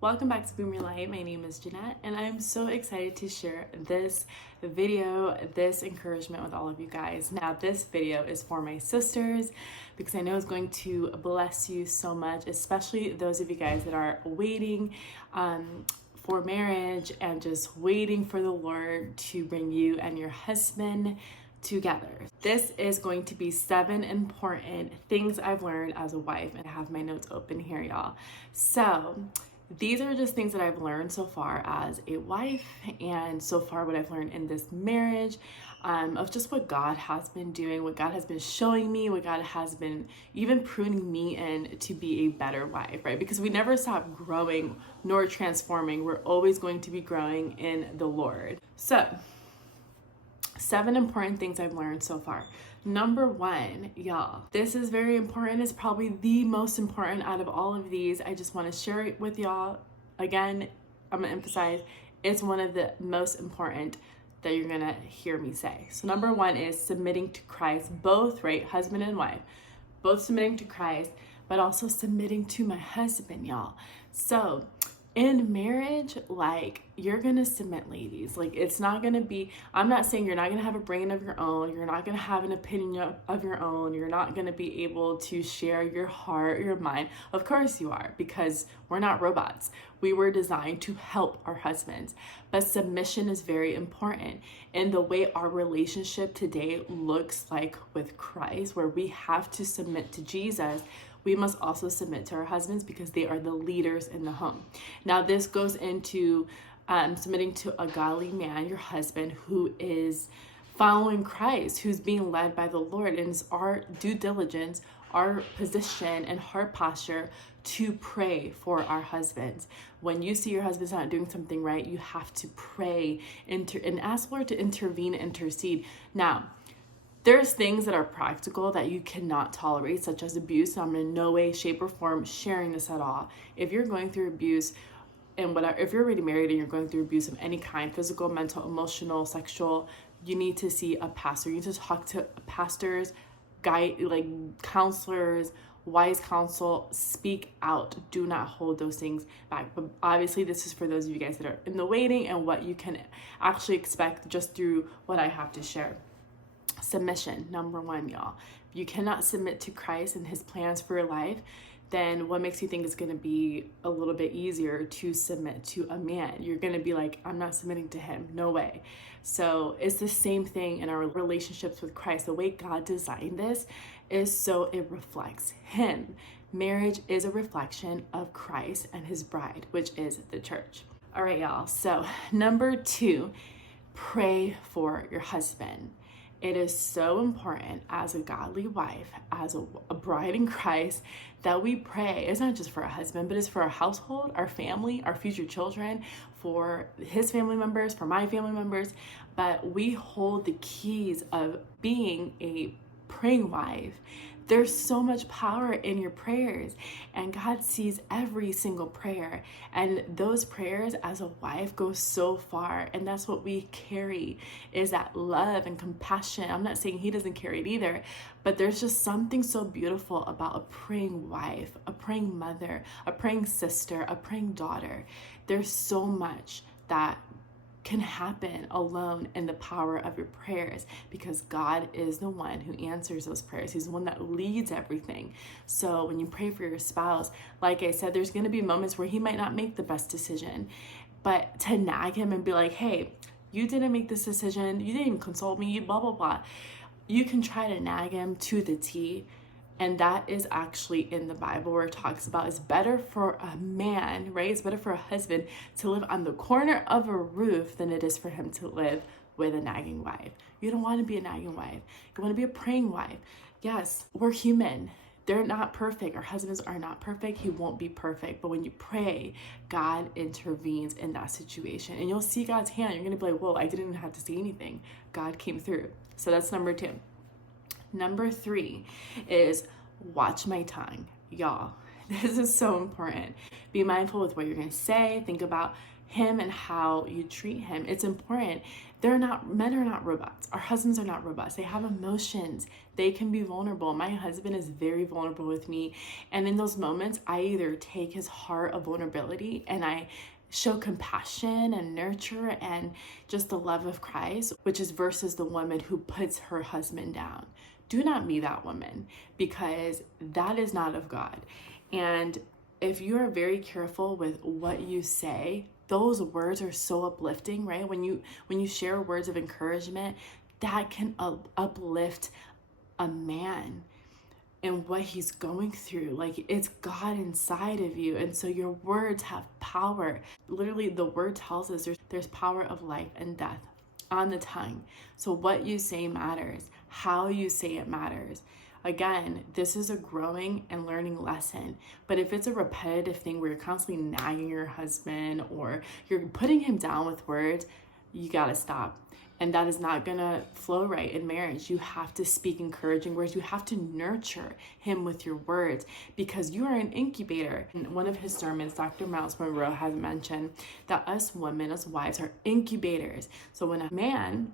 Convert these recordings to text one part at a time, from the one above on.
Welcome back to Boom Your Light. My name is Jeanette, and I'm so excited to share this video, this encouragement with all of you guys. Now, this video is for my sisters because I know it's going to bless you so much, especially those of you guys that are waiting for marriage and just waiting for the Lord to bring you and your husband together. This is going to be 7 important things I've learned as a wife, and I have my notes open here, y'all. So these are just things that I've learned so far as a wife, and so far what I've learned in this marriage, of just what God has been doing, what God has been showing me, what God has been even pruning me in to be a better wife, right? Because we never stop growing nor transforming. We're always going to be growing in the Lord. So 7 important things I've learned so far. Number 1, y'all, this is very important. It's probably the most important out of all of these. I just want to share it with y'all. Again, I'm going to emphasize it's one of the most important that you're going to hear me say. So number 1 is submitting to Christ, both, right? Husband and wife, both submitting to Christ, but also submitting to my husband, y'all. So in marriage, like, you're gonna submit, ladies. Like, it's not gonna be, I'm not saying you're not gonna have a brain of your own, you're not gonna have an opinion of your own, you're not gonna be able to share your heart, your mind. Of course you are, because we're not robots. We were designed to help our husbands. But submission is very important. And the way our relationship today looks like with Christ, where we have to submit to Jesus, we must also submit to our husbands because they are the leaders in the home. Now, this goes into submitting to a godly man, your husband, who is following Christ, who's being led by the Lord. And it's our due diligence, our position and heart posture to pray for our husbands. When you see your husband's not doing something right, you have to pray and ask Lord to intervene, intercede. Now, there's things that are practical that you cannot tolerate, such as abuse. So I'm in no way, shape, or form sharing this at all. If you're going through abuse and whatever, if you're already married and you're going through abuse of any kind, physical, mental, emotional, sexual, you need to see a pastor. You need to talk to pastors, counselors, wise counsel. Speak out. Do not hold those things back. But obviously, this is for those of you guys that are in the waiting and what you can actually expect just through what I have to share. Submission, number 1, y'all. If you cannot submit to Christ and his plans for your life, then what makes you think it's going to be a little bit easier to submit to a man? You're going to be like, I'm not submitting to him. No way. So it's the same thing in our relationships with Christ. The way God designed this is so it reflects him. Marriage is a reflection of Christ and his bride, which is the church. All right, y'all. So number 2, pray for your husband. It is so important as a godly wife, as a bride in Christ, that we pray. It's not just for a husband, but it's for our household, our family, our future children, for his family members, for my family members. But we hold the keys of being a praying wife. There's so much power in your prayers, and God sees every single prayer. And those prayers as a wife go so far, and that's what we carry, is that love and compassion. I'm not saying he doesn't carry it either, but there's just something so beautiful about a praying wife, a praying mother, a praying sister, a praying daughter. There's so much that can happen alone in the power of your prayers, because God is the one who answers those prayers. He's the one that leads everything. So when you pray for your spouse, like I said, there's going to be moments where he might not make the best decision, but to nag him and be like, hey, you didn't make this decision, you didn't even consult me, you blah, blah, blah. You can try to nag him to the T. And that is actually in the Bible, where it talks about it's better for a man, right? It's better for a husband to live on the corner of a roof than it is for him to live with a nagging wife. You don't want to be a nagging wife. You want to be a praying wife. Yes, we're human. They're not perfect. Our husbands are not perfect. He won't be perfect. But when you pray, God intervenes in that situation. And you'll see God's hand. You're going to be like, whoa, I didn't even have to say anything. God came through. So that's number 2. Number 3 is watch my tongue. Y'all, This is so important. Be mindful with what you're going to say. Think about him and how you treat him. It's important. Men are not robots. Our husbands are not robots. They have emotions. They can be vulnerable. My husband is very vulnerable with me. And in those moments, I either take his heart of vulnerability and I show compassion and nurture and just the love of Christ, which is versus the woman who puts her husband down. Do not be that woman, because that is not of God. And if you are very careful with what you say, those words are so uplifting, right? When you share words of encouragement, that can uplift a man and what he's going through. Like, it's God inside of you. And so your words have power. Literally, the word tells us there's power of life and death on the tongue. So what you say matters. How you say it matters. Again, this is a growing and learning lesson. But if it's a repetitive thing where you're constantly nagging your husband or you're putting him down with words, you gotta stop. And that is not gonna flow right in marriage. You have to speak encouraging words. You have to nurture him with your words, because you are an incubator. In one of his sermons, Dr. Miles Monroe has mentioned that us women, us wives, are incubators. So when a man,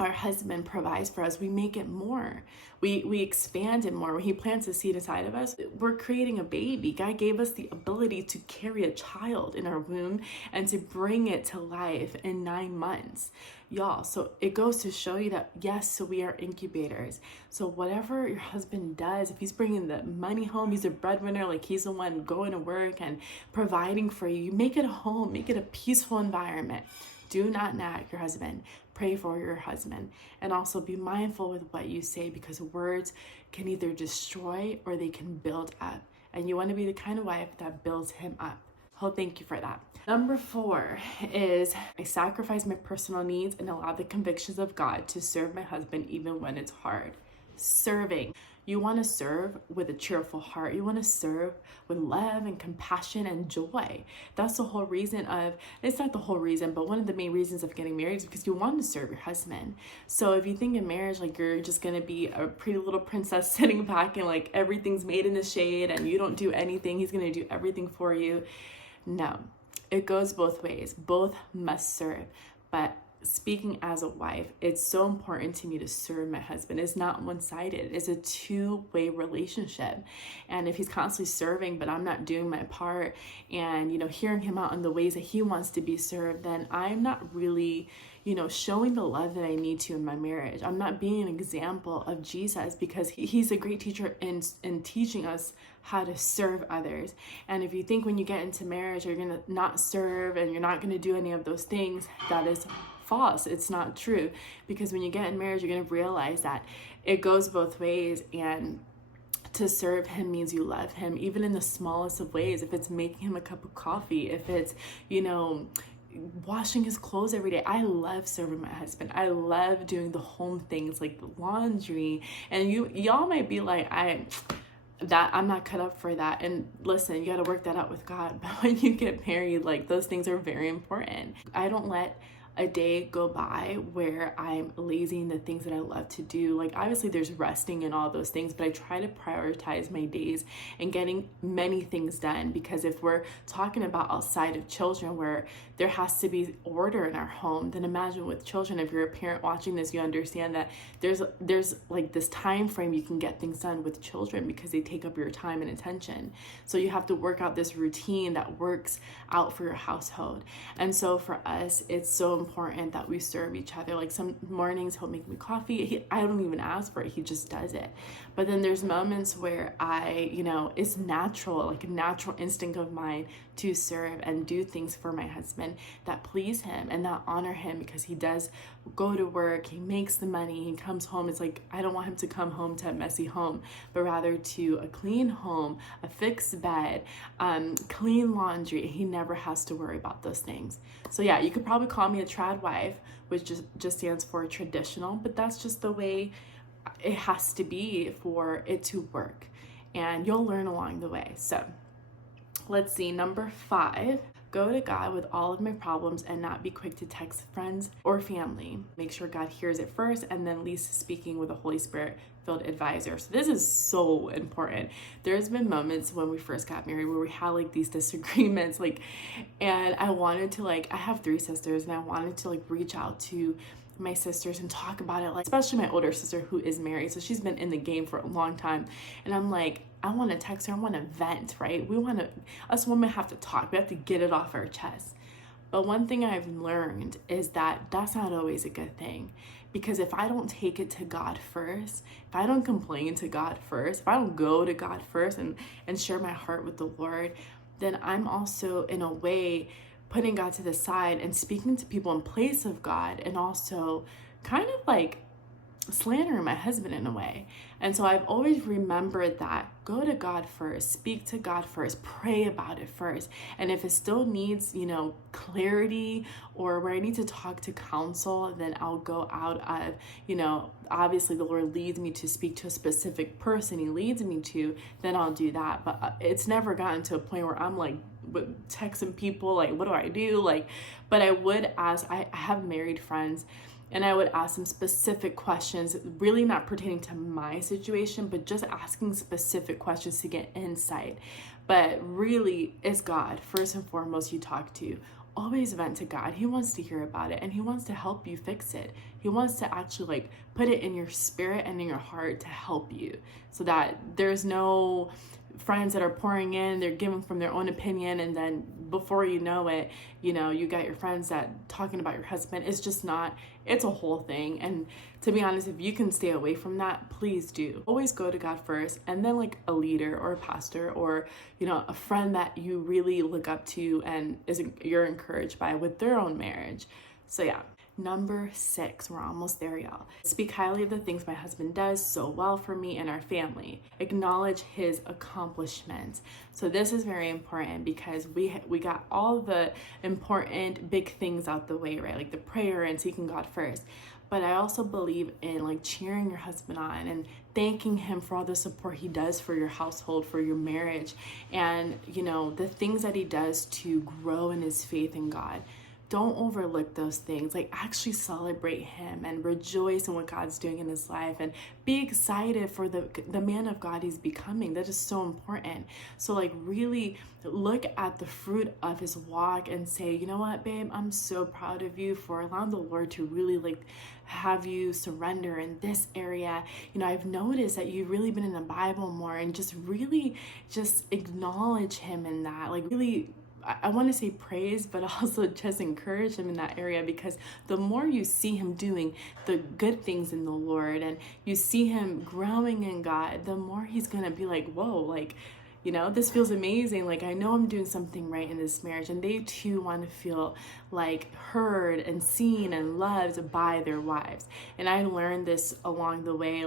our husband, provides for us, we make it more. We expand it more. When he plants a seed inside of us, we're creating a baby. God gave us the ability to carry a child in our womb and to bring it to life in 9 months. Y'all, so it goes to show you that, yes, so we are incubators. So whatever your husband does, if he's bringing the money home, he's a breadwinner, like he's the one going to work and providing for you, make it a home, make it a peaceful environment. Do not nag your husband. Pray for your husband. And also be mindful with what you say, because words can either destroy or they can build up. And you want to be the kind of wife that builds him up. Oh, thank you for that. Number 4 is I sacrifice my personal needs and allow the convictions of God to serve my husband even when it's hard. Serving. You want to serve with a cheerful heart. You want to serve with love and compassion and joy. That's the whole reason it's not the whole reason, but one of the main reasons of getting married is because you want to serve your husband. So if you think in marriage, like you're just going to be a pretty little princess sitting back and like everything's made in the shade and you don't do anything, he's going to do everything for you. No, it goes both ways. Both must serve. But speaking as a wife, it's so important to me to serve my husband. It's not one-sided. It's a two-way relationship. And if he's constantly serving, but I'm not doing my part and, hearing him out in the ways that he wants to be served, then I'm not really, showing the love that I need to in my marriage. I'm not being an example of Jesus, because he's a great teacher in teaching us how to serve others. And if you think when you get into marriage, you're going to not serve and you're not going to do any of those things, that is false. It's not true, because when you get in marriage, you're going to realize that it goes both ways, and to serve him means you love him, even in the smallest of ways. If it's making him a cup of coffee, if it's, washing his clothes every day. I love serving my husband. I love doing the home things like the laundry. And y'all might be like, I'm not cut up for that. And listen, you got to work that out with God. But when you get married, like, those things are very important. I don't let a day go by where I'm lazy in the things that I love to do. Like, obviously there's resting and all those things, but I try to prioritize my days and getting many things done, because if we're talking about outside of children where there has to be order in our home, then imagine with children. If you're a parent watching this, you understand that there's like this time frame you can get things done with children, because they take up your time and attention. So you have to work out this routine that works out for your household. And so for us, it's so important that we serve each other. Like, some mornings he'll make me coffee. I don't even ask for it. He just does it. But then there's moments where it's natural, like a natural instinct of mine to serve and do things for my husband that please him and that honor him, because he does go to work, he makes the money, he comes home. It's like, I don't want him to come home to a messy home, but rather to a clean home, a fixed bed, clean laundry. He never has to worry about those things. So yeah, you could probably call me a trad wife, which just stands for traditional, but that's just the way it has to be for it to work. And you'll learn along the way. So let's see, number 5, Go to God with all of my problems and not be quick to text friends or family. Make sure God hears it first and then least speaking with a Holy Spirit filled advisor. So this is so important. There's been moments when we first got married where we had like these disagreements, and I wanted to I have 3 sisters, and I wanted to reach out to my sisters and talk about it, especially my older sister who is married, so she's been in the game for a long time, and I'm like, I want to text her, I want to vent, right? Us women have to talk, we have to get it off our chest. But one thing I've learned is that that's not always a good thing, because if I don't take it to God first, if I don't complain to God first, if I don't go to God first and share my heart with the Lord, then I'm also in a way putting God to the side and speaking to people in place of God, and also kind of slandering my husband in a way. And so I've always remembered that go to God first, speak to God first, pray about it first. And if it still needs, clarity, or where I need to talk to counsel, then I'll go out of, obviously the Lord leads me to speak to a specific person he leads me to, then I'll do that. But it's never gotten to a point where I'm texting people, what do I do? But I would ask, I have married friends, and I would ask them specific questions, really not pertaining to my situation, but just asking specific questions to get insight. But really, it's God, first and foremost, you talk to. Always vent to God. He wants to hear about it, and he wants to help you fix it. He wants to actually put it in your spirit and in your heart to help you, so that there's no friends that are pouring in, they're giving from their own opinion, and then before you know it, you got your friends that talking about your husband. It's just not, it's a whole thing. And to be honest, if you can stay away from that, please do. Always go to God first, and then a leader or a pastor, or a friend that you really look up to and you're encouraged by with their own marriage. So yeah. Number 6, we're almost there, y'all. Speak highly of the things my husband does so well for me and our family. Acknowledge his accomplishments. So this is very important, because we got all the important big things out the way, right? The prayer and seeking God first. But I also believe in cheering your husband on and thanking him for all the support he does for your household, for your marriage, and the things that he does to grow in his faith in God. Don't overlook those things. Actually celebrate him and rejoice in what God's doing in his life, and be excited for the man of God he's becoming. That is so important. So really look at the fruit of his walk and say, you know what, babe, I'm so proud of you for allowing the Lord to really have you surrender in this area. I've noticed that you've really been in the Bible more, and just really just acknowledge him in that. Really, I want to say praise, but also just encourage him in that area, because the more you see him doing the good things in the Lord, and you see him growing in God, the more he's going to be whoa, this feels amazing. I know I'm doing something right in this marriage. And they too want to feel heard and seen and loved by their wives. And I learned this along the way,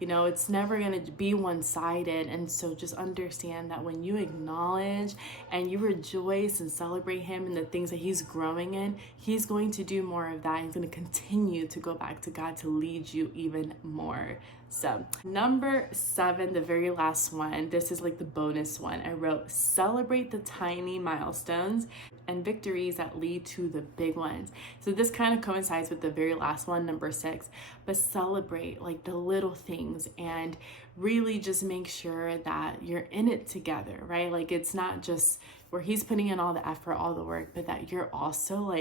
it's never going to be one-sided. And so just understand that when you acknowledge and you rejoice and celebrate him and the things that he's growing in, he's going to do more of that. He's going to continue to go back to God to lead you even more. So number 7, the very last one, this is the bonus one. I wrote, celebrate the tiny milestones and victories that lead to the big ones. So this kind of coincides with the very last one, number 6, but celebrate the little things, and really just make sure that you're in it together, right? It's not just where he's putting in all the effort, all the work, but that you're also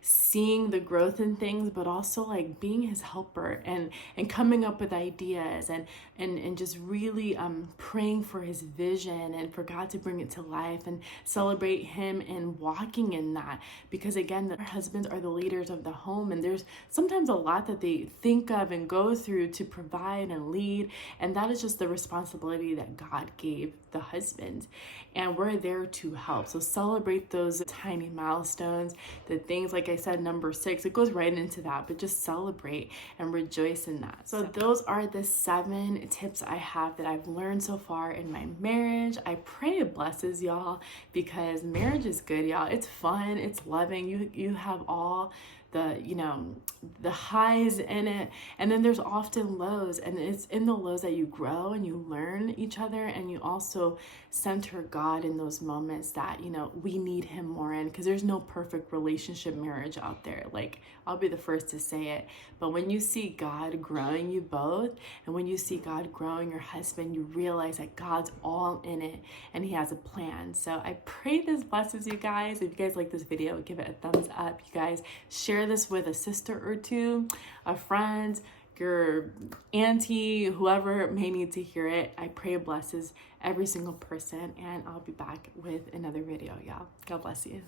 seeing the growth in things, but also being his helper and coming up with ideas and just really praying for his vision and for God to bring it to life, and celebrate him and walking in that. Because again, the husbands are the leaders of the home, and there's sometimes a lot that they think of and go through to provide and lead, and that is just the responsibility that God gave the husband, and we're there to help. So celebrate those tiny milestones, the things, like I said, number 6, it goes right into that, but just celebrate and rejoice in that. So those are the 7 tips I have that I've learned so far in my marriage. I pray it blesses y'all, because marriage is good, y'all. It's fun, it's loving. You have all the highs in it, and then there's often lows, and it's in the lows that you grow and you learn each other, and you also center God in those moments that we need him more in, because there's no perfect relationship marriage out there. Like, I'll be the first to say it, but when you see God growing you both, and when you see God growing your husband, you realize that God's all in it and he has a plan. So I pray this blesses you guys. If you guys like this video, give it a thumbs up. You guys share this with a sister or two, a friend, your auntie, whoever may need to hear it. I pray it blesses every single person, and I'll be back with another video, y'all. God bless you.